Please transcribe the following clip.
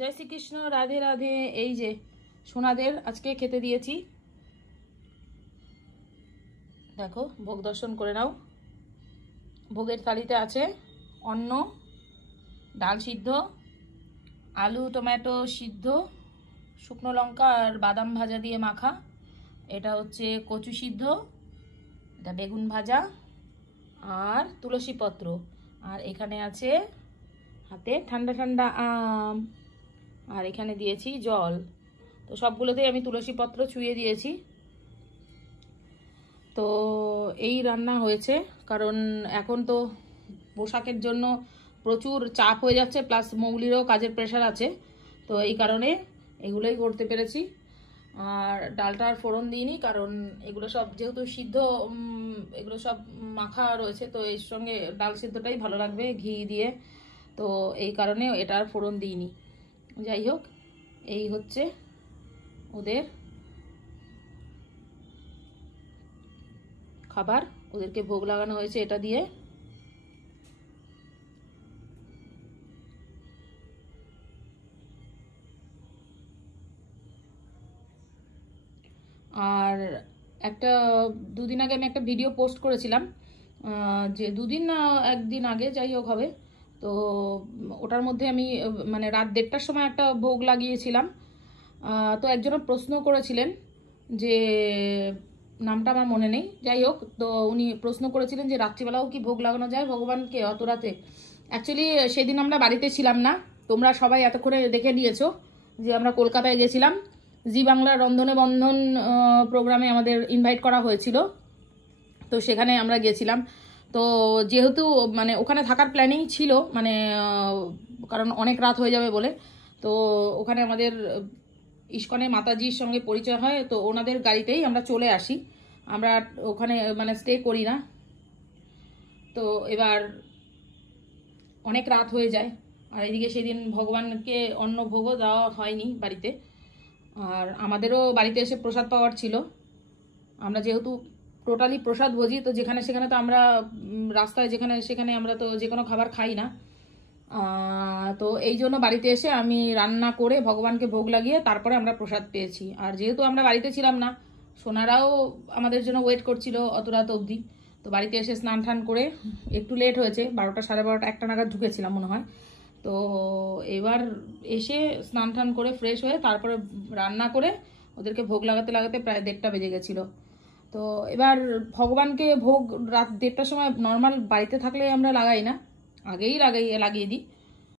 জয় শ্রীকৃষ্ণ, রাধে রাধে। এই যে সোনাদের আজকে খেতে দিয়েছি, দেখো ভোগ দর্শন করে নাও। ভোগের থালিতে আছে অন্ন, ডাল সিদ্ধ, আলু টমেটো সিদ্ধ, শুকনো লঙ্কা আর বাদাম ভাজা দিয়ে মাখা, এটা হচ্ছে কচু সিদ্ধ, এটা বেগুন ভাজা আর তুলসী পত্র, আর এখানে আছে হাতে ঠান্ডা ঠান্ডা আম, আর এখানে দিয়েছি জল। তো সবগুলোতেই আমি তুলসী পত্র ছুঁয়ে দিয়েছি। তো এই রান্না হয়েছে কারণ এখন তো পোশাকের জন্য প্রচুর চাপ হয়ে যাচ্ছে, প্লাস মৌলিরও কাজের প্রেশার আছে, তো এই কারণে এগুলোই করতে পেরেছি। আর ডালটার ফোড়ন দিইনি কারণ এগুলো সব যেহেতু সিদ্ধ, এগুলো সব মাখা রয়েছে, তো এর সঙ্গে ডাল সিদ্ধটাই ভালো লাগবে ঘি দিয়ে, তো এই কারণে এটার ফোড়ন দিইনি। যাই হোক, এই হচ্ছে ওদের খাবার, ওদেরকে ভোগ লাগানো হয়েছে এটা দিয়ে। আর একটা দুদিন আগে আমি একটা ভিডিও পোস্ট করেছিলাম, যে দুদিন না একদিন আগে যাই হোক হবে, তো ওটার মধ্যে আমি মানে রাত 1:30টার সময় একটা ভোগ লাগিয়েছিলাম। তো একজন প্রশ্ন করেছিলেন, যে নামটা আমার মনে নেই, যাই হোক, তো উনি প্রশ্ন করেছিলেন যে রাত্রিবেলাও কি ভোগ লাগানো যায় ভগবানকে অত রাতে। অ্যাকচুয়ালি সেদিন আমরা বাড়িতে ছিলাম না, তোমরা সবাই এতক্ষণে দেখে নিয়েছো যে আমরা কলকাতায় গেছিলাম, জি বাংলার রন্ধনে বন্ধন প্রোগ্রামে আমাদের ইনভাইট করা হয়েছিল, তো সেখানে আমরা গেছিলাম। তো যেহেতু মানে ওখানে থাকার প্ল্যানিং ছিল, মানে কারণ অনেক রাত হয়ে যাবে বলে, তো ওখানে আমাদের ইস্কনে মাতাজির সঙ্গে পরিচয় হয়, তো ওনাদের গাড়িতেই আমরা চলে আসি, আমরা ওখানে মানে স্টে করি না। তো এবার অনেক রাত হয়ে যায়, আর এদিকে সেদিন ভগবানকে অন্ন ভোগও দেওয়া হয়নি বাড়িতে, আর আমাদেরও বাড়িতে এসে প্রসাদ পাওয়ার ছিল। আমরা যেহেতু টোটালি প্রসাদ ভোজি, তো যেখানে সেখানে তো আমরা রাস্তায় যেখানে সেখানে আমরা তো যে কোনো খাবার খাই না, তো এই জন্য বাড়িতে এসে আমি রান্না করে ভগবানকে ভোগ লাগিয়ে তারপরে আমরা প্রসাদ পেয়েছি। আর যেহেতু আমরা বাড়িতে ছিলাম না, সোনারাও আমাদের জন্য ওয়েট করছিল অত রাত অবধি, তো বাড়িতে এসে স্নান টান করে একটু লেট হয়েছে, 12টা 12:30 1টা নাগাদ ঢুকেছিলাম মনে হয়। তো এবার এসে স্নান টান করে ফ্রেশ হয়ে তারপরে রান্না করে ওদেরকে ভোগ লাগাতে লাগাতে প্রায় 1:30টা বেজে গেছিলো। তো এবার ভগবানকে ভোগ রাত 1:30টার সময় নর্মাল বাড়িতে থাকলে আমরা লাগাই না, আগেই লাগিয়ে দিই,